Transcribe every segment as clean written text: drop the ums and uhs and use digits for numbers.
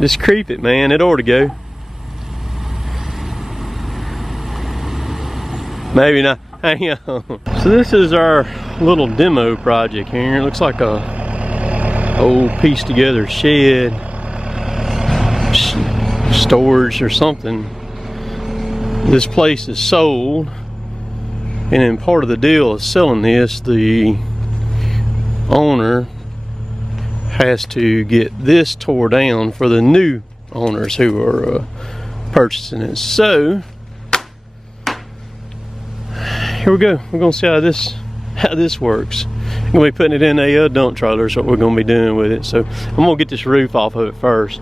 Just creep it, man. It ought to go. Maybe not. Hang on. So this is our little demo project here. It looks like a old pieced together shed, storage or something. This place is sold, and then part of the deal of selling this, the owner has to get this tore down for the new owners who are purchasing it. So here we go. We're gonna see how this works. I'm gonna be putting it in a dump trailer is what we're gonna be doing with it. So I'm gonna get this roof off of it first.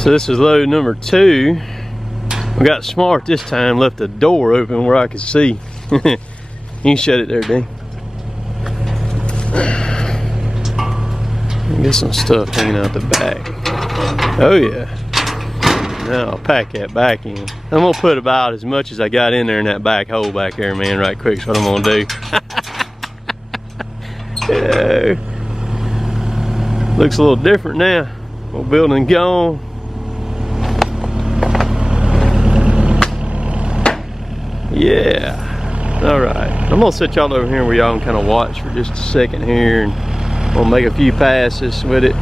So this is load number 2. We got smart this time, left the door open where I could see. You can shut it there, Dean. Get some stuff hanging out the back. Oh yeah. Now I'll pack that back in. I'm gonna put about as much as I got in there in that back hole back there, man, right quick. That's what I'm gonna do. Yeah. Looks a little different now. Old building gone. Yeah. All right. I'm gonna set y'all over here where y'all can kind of watch for just a second here, and we'll make a few passes with it.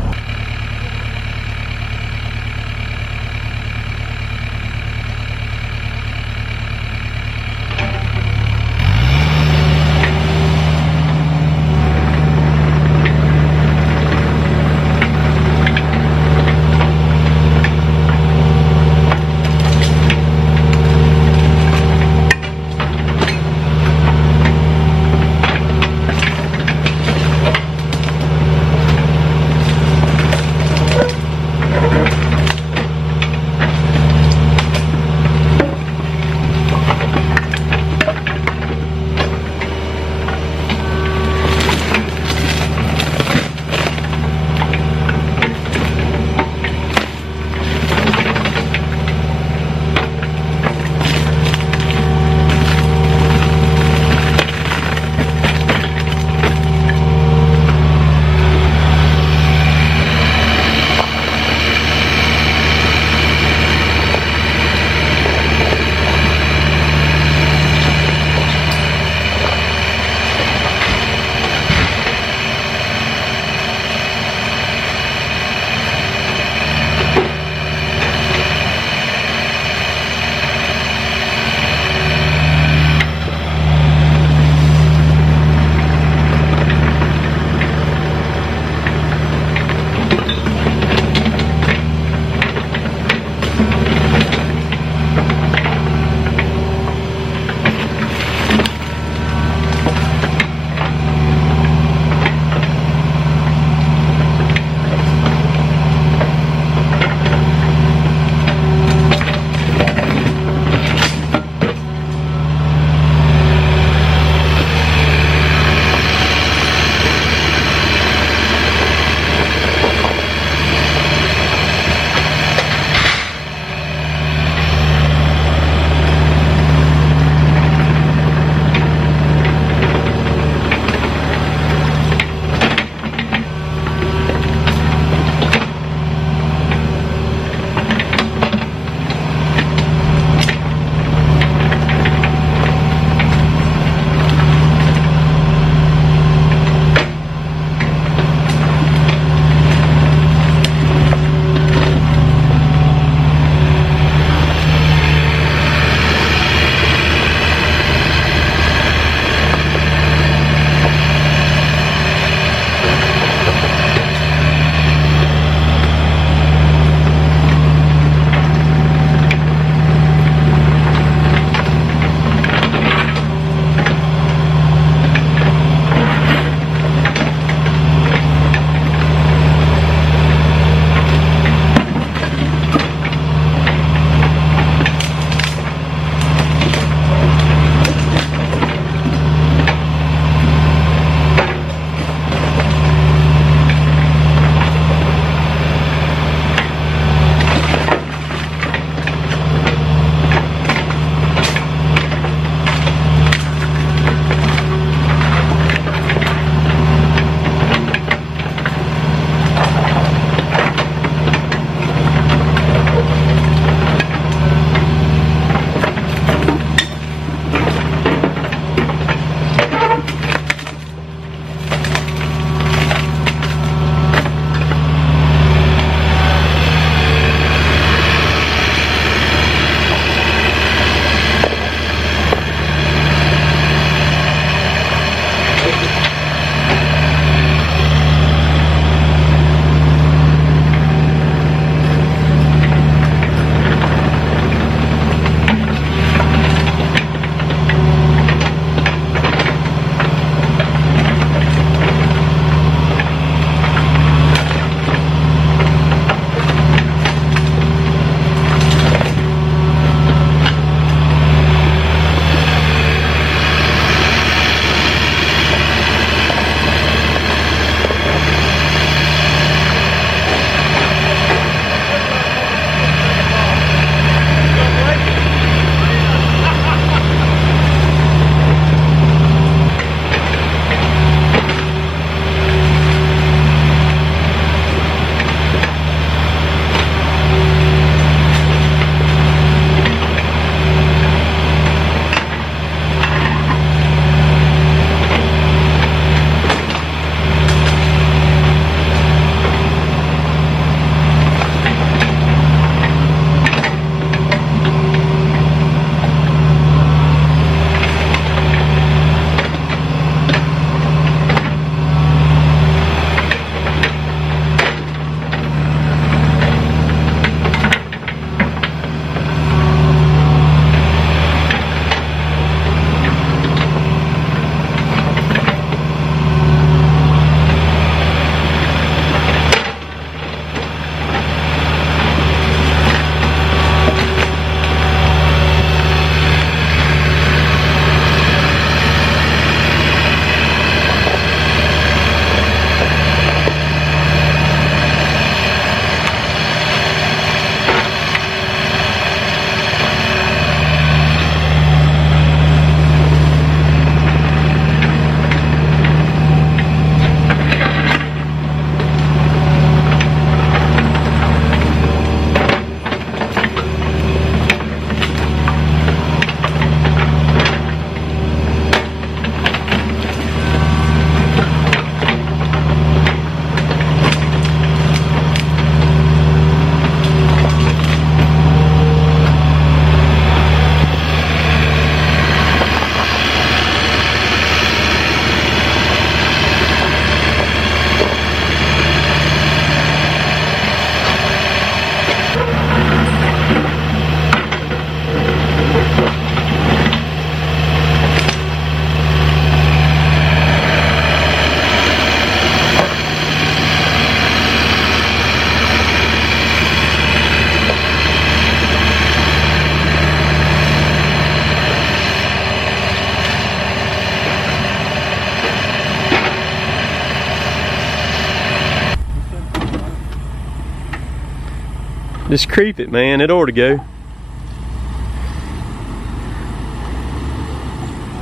Just creep it, man. It ought to go.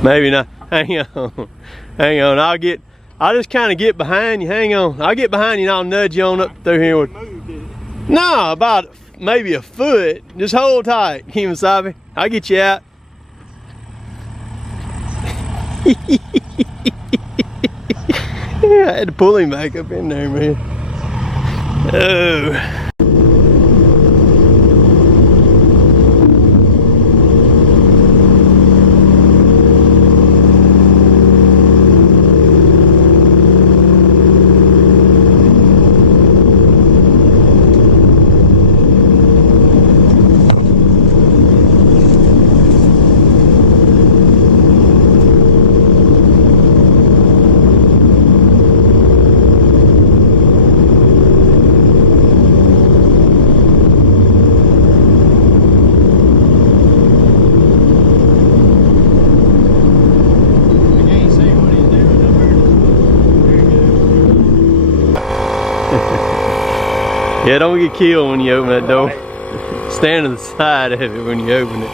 Maybe not. Hang on. Hang on. I'll just kind of get behind you. Hang on. I'll get behind you and I'll nudge you on up through here. No, about maybe a foot. Just hold tight, Kemosabe. I'll get you out. I had to pull him back up in there, man. Oh. Yeah, don't get killed when you open that door. Stand to the side of it when you open it.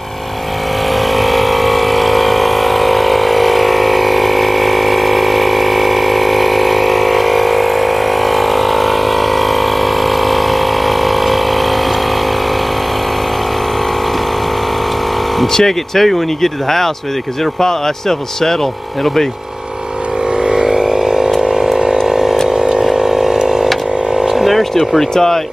And check it too when you get to the house with it, because it'll probably, that stuff will settle. It'll be. They're still pretty tight.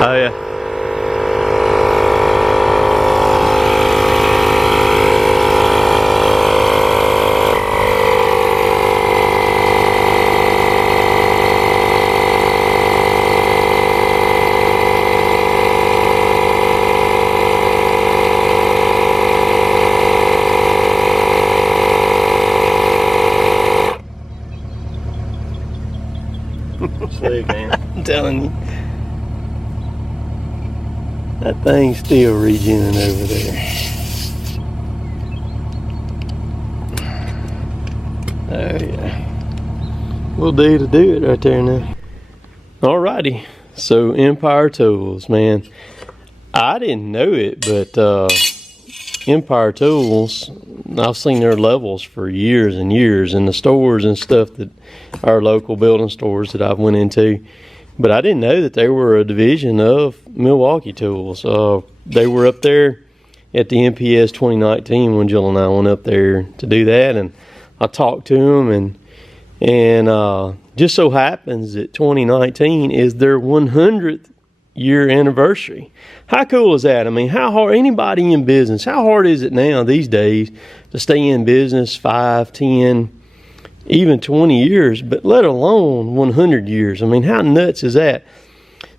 Oh yeah. Slick, man. I'm telling you. That thing's still regening over there. Oh yeah. We'll do to do it right there now. Alrighty. So Empire Tools, man. I didn't know it, but Empire Tools, I've seen their levels for years and years in the stores and stuff, that our local building stores that I've went into. But I didn't know that they were a division of Milwaukee Tools. They were up there at the MPS 2019 when Jill and I went up there to do that, and I talked to them, and just so happens that 2019 is their 100th year anniversary. How cool is that? I mean, how hard, anybody in business, how hard is it now these days to stay in business 5, 10, even 20 years, but let alone 100 years? I mean, how nuts is that?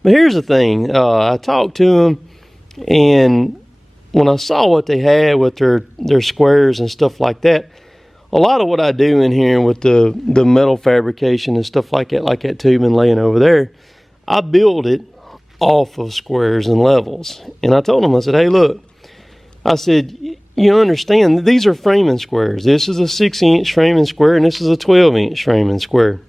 But here's the thing. I talked to them, and when I saw what they had with their squares and stuff like that, a lot of what I do in here with the metal fabrication and stuff like that tubing laying over there, I build it off of squares and levels. And I told them, I said, hey, look, I said, you understand, these are framing squares. This is a 6-inch framing square, and this is a 12-inch framing square.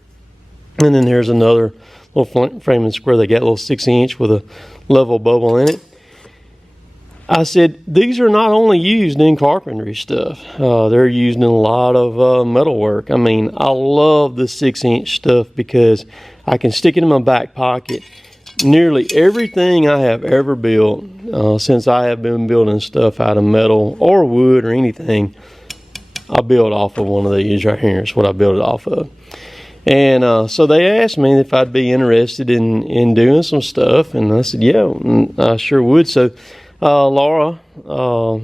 And then there's another little framing square. They got a little 6-inch with a level bubble in it. I said, these are not only used in carpentry stuff. They're used in a lot of metal work. I mean, I love the 6-inch stuff because I can stick it in my back pocket. Nearly everything I have ever built, since I have been building stuff out of metal or wood or anything, I build off of one of these right here. It's what I build it off of. And so they asked me if I'd be interested in doing some stuff, and I said, yeah, I sure would. So Laura,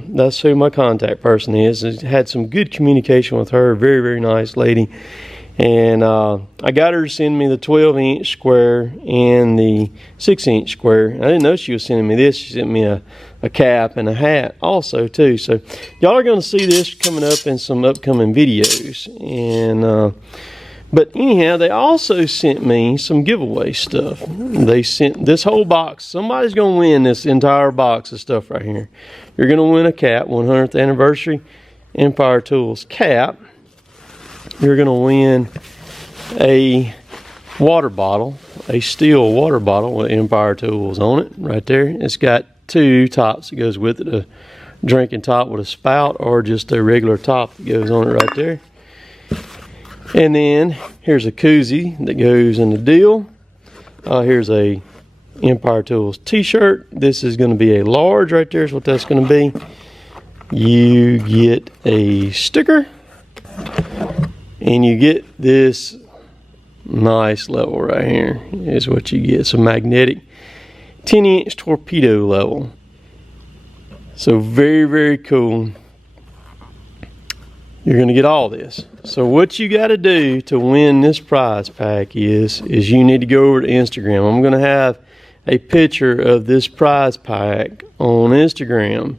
that's who my contact person is. I had some good communication with her. Very, very nice lady. And I got her to send me the 12-inch square and the 6-inch square. I didn't know she was sending me this. She sent me a cap and a hat also too. So y'all are going to see this coming up in some upcoming videos. And But anyhow, they also sent me some giveaway stuff. They sent this whole box. Somebody's going to win this entire box of stuff right here. You're going to win a cap, 100th anniversary Empire Tools cap. You're going to win a water bottle, a steel water bottle with Empire Tools on it right there. It's got two tops that goes with it, a drinking top with a spout or just a regular top that goes on it right there. And then here's a koozie that goes in the deal. Here's a Empire Tools t-shirt. This is going to be a large right there is what that's going to be. You get a sticker and you get this nice level right here is what you get. Some magnetic 10-inch torpedo level. So very, very cool. You're going to get all this. So what you got to do to win this prize pack is you need to go over to Instagram. I'm going to have a picture of this prize pack on Instagram.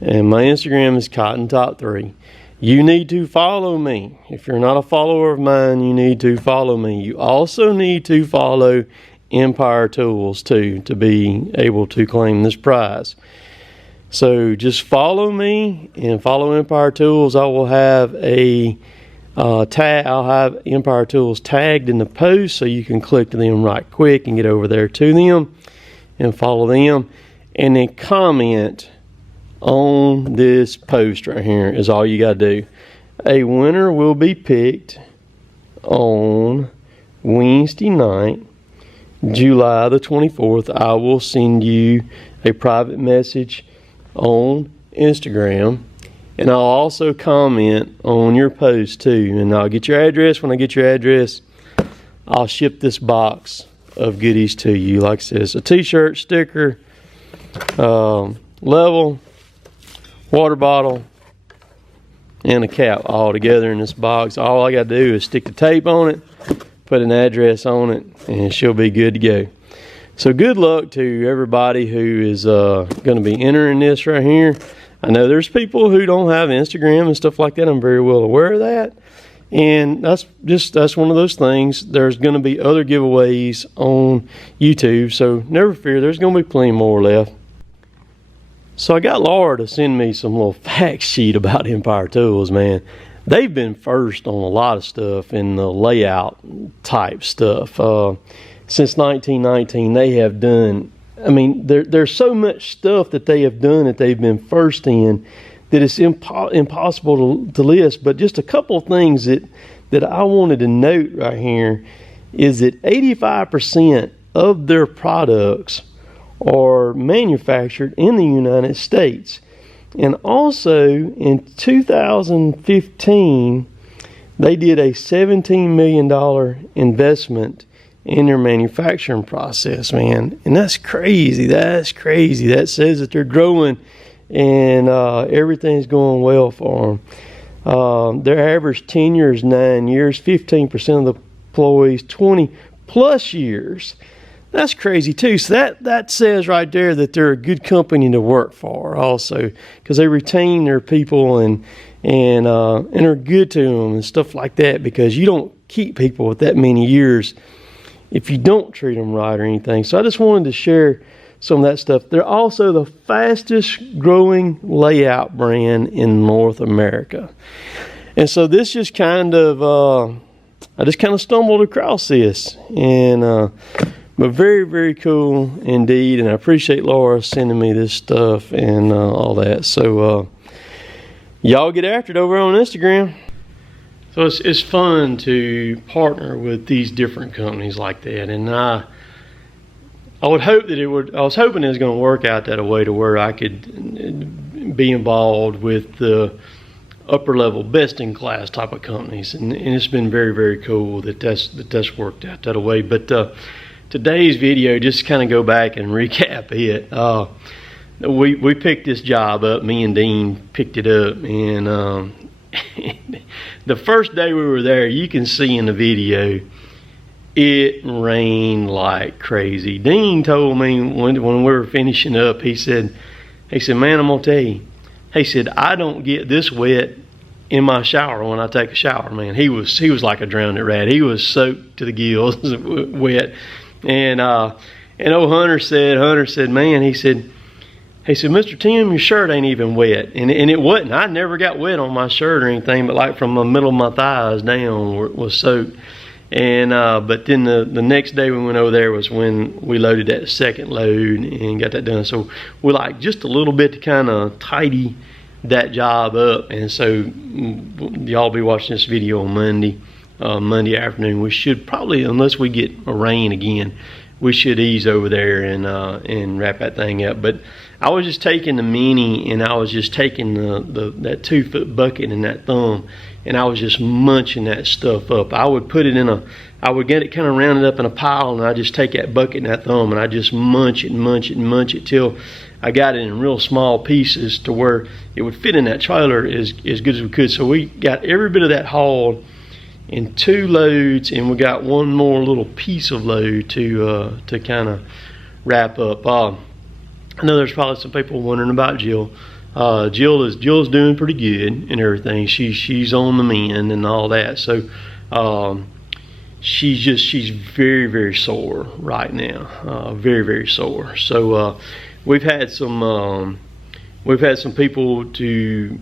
And my Instagram is Cotton Top 3. You need to follow me. If you're not a follower of mine, you need to follow me. You also need to follow Empire Tools too to be able to claim this prize. So just follow me and follow Empire Tools. I will have a tag. I'll have Empire Tools tagged in the post so you can click to them right quick and get over there to them and follow them. And then comment on this post right here is all you got to do. A winner will be picked on Wednesday night, July the 24th. I will send you a private message on Instagram, and I'll also comment on your post too, and I'll get your address. When I get your address, I'll ship this box of goodies to you. Like I said, it's a t-shirt, sticker, level, water bottle, and a cap all together in this box. All I got to do is stick the tape on it, put an address on it, and she'll be good to go. So good luck to everybody who is going to be entering this right here. I know there's people who don't have Instagram and stuff like that. I'm very well aware of that. And that's one of those things. There's going to be other giveaways on YouTube. So never fear, there's going to be plenty more left. So I got Laura to send me some little fact sheet about Empire Tools, man. They've been first on a lot of stuff in the layout type stuff. Since 1919, they have done, I mean, there's so much stuff that they have done that they've been first in that it's impossible to list. But just a couple of things that I wanted to note right here is that 85% of their products are manufactured in the United States. And also in 2015, they did a $17 million investment in their manufacturing process, man. And that's crazy. That's crazy. That says that they're growing and everything's going well for them. Their average tenure is 9 years, 15% of the employees 20 plus years. That's crazy too. So that says right there that they're a good company to work for also, because they retain their people and are good to them and stuff like that, because you don't keep people with that many years if you don't treat them right or anything. So I just wanted to share some of that stuff. They're also the fastest growing layout brand in North America. And so this just kind of, I just kind of stumbled across this. And, but very, very cool indeed. And I appreciate Laura sending me this stuff and all that. So y'all get after it over on Instagram. So it's fun to partner with these different companies like that, and I would hope that I was hoping it was going to work out that way to where I could be involved with the upper level, best in class type of companies, and it's been very, very cool that's worked out that way. But today's video, just kind of go back and recap it. We picked this job up. Me and Dean picked it up, and the first day we were there, you can see in the video, it rained like crazy. Dean told me when we were finishing up, he said, man, I'm gonna tell you, he said, I don't get this wet in my shower when I take a shower, man. He was like a drowned rat. He was soaked to the gills, wet. And old Hunter said, man, he said, Mr. Tim, your shirt ain't even wet. And it wasn't. I never got wet on my shirt or anything, but like from the middle of my thighs down was soaked. And but then the next day we went over there was when we loaded that second load and got that done. So we like just a little bit to kind of tidy that job up. And so y'all be watching this video on Monday afternoon. We should probably, unless we get a rain again, we should ease over there and wrap that thing up. But I was just taking the Mini, and I was just taking that 2-foot bucket and that thumb, and I was just munching that stuff up. I would put it I would get it kind of rounded up in a pile, and I just take that bucket and that thumb, and I just munch it till I got it in real small pieces to where it would fit in that trailer as good as we could. So we got every bit of that hauled in 2 loads, and we got one more little piece of load to kind of wrap up. I know there's probably some people wondering about Jill. Jill's doing pretty good and everything. She's on the mend and all that. So she's very, very sore right now. Very, very sore. So we've had some people to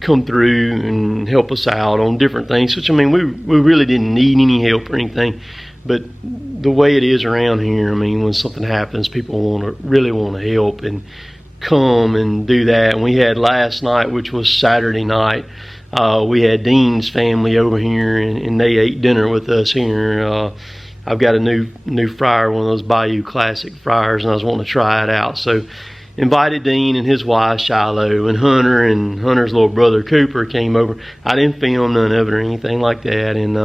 come through and help us out on different things, which, I mean, we really didn't need any help or anything, but the way it is around here, I mean, when something happens, people really want to help and come and do that. And we had last night, which was Saturday night, we had Dean's family over here, and they ate dinner with us here. I've got a new fryer, one of those Bayou Classic fryers, and I was wanting to try it out. So invited Dean and his wife Shiloh, and Hunter's little brother Cooper came over. I didn't film none of it or anything like that. And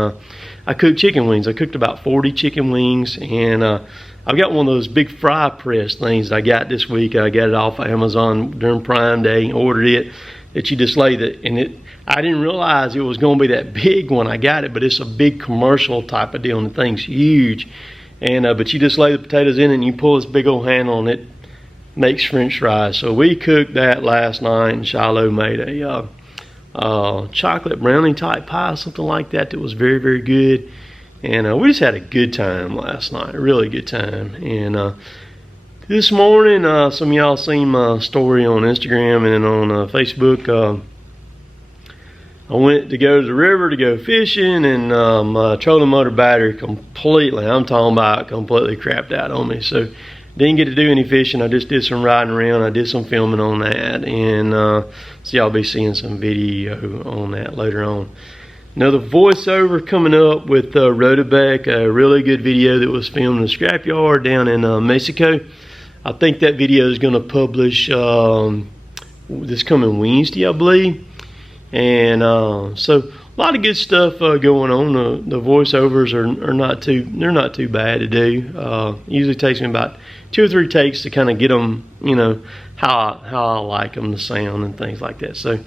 I cooked chicken wings. I cooked about 40 chicken wings, and I've got one of those big fry press things that I got this week. I got it off of Amazon during Prime Day, ordered it, that you just lay it, and I didn't realize it was going to be that big when I got it, but it's a big commercial type of deal, and the thing's huge. And but you just lay the potatoes in it, and you pull this big old handle, and it makes French fries. So we cooked that last night, and Shiloh made a chocolate brownie type pie, something like that, that was very, very good. And we just had a good time last night, a really good time. And this morning, some of y'all seen my story on Instagram and then on Facebook. I went to go to the river to go fishing, and my trolling motor battery completely crapped out on me. So didn't get to do any fishing. I just did some riding around. I did some filming on that, and so y'all be seeing some video on that later on. Another voiceover coming up with ROTOBEC, a really good video that was filmed in a scrapyard down in Mexico. I think that video is going to publish this coming Wednesday, I believe. And so a lot of good stuff going on. The voiceovers are not too bad to do. Usually takes me about 2 or 3 takes to kind of get them, you know, how I like them to sound and things like that. So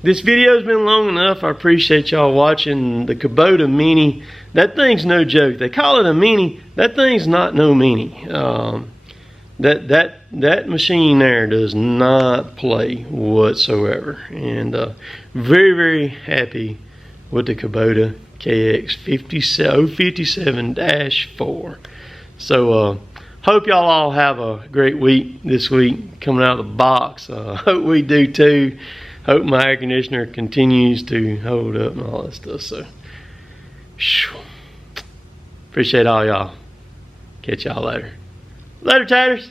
this video's been long enough. I appreciate y'all watching. The Kubota Mini, that thing's no joke. They call it a Mini. That thing's not no Mini. That machine there does not play whatsoever. And very, very happy with the Kubota KX 057-4. So hope y'all all have a great week this week coming out of the box. Hope we do too. Hope my air conditioner continues to hold up and all that stuff. So appreciate all y'all. Catch y'all later. Later, taters.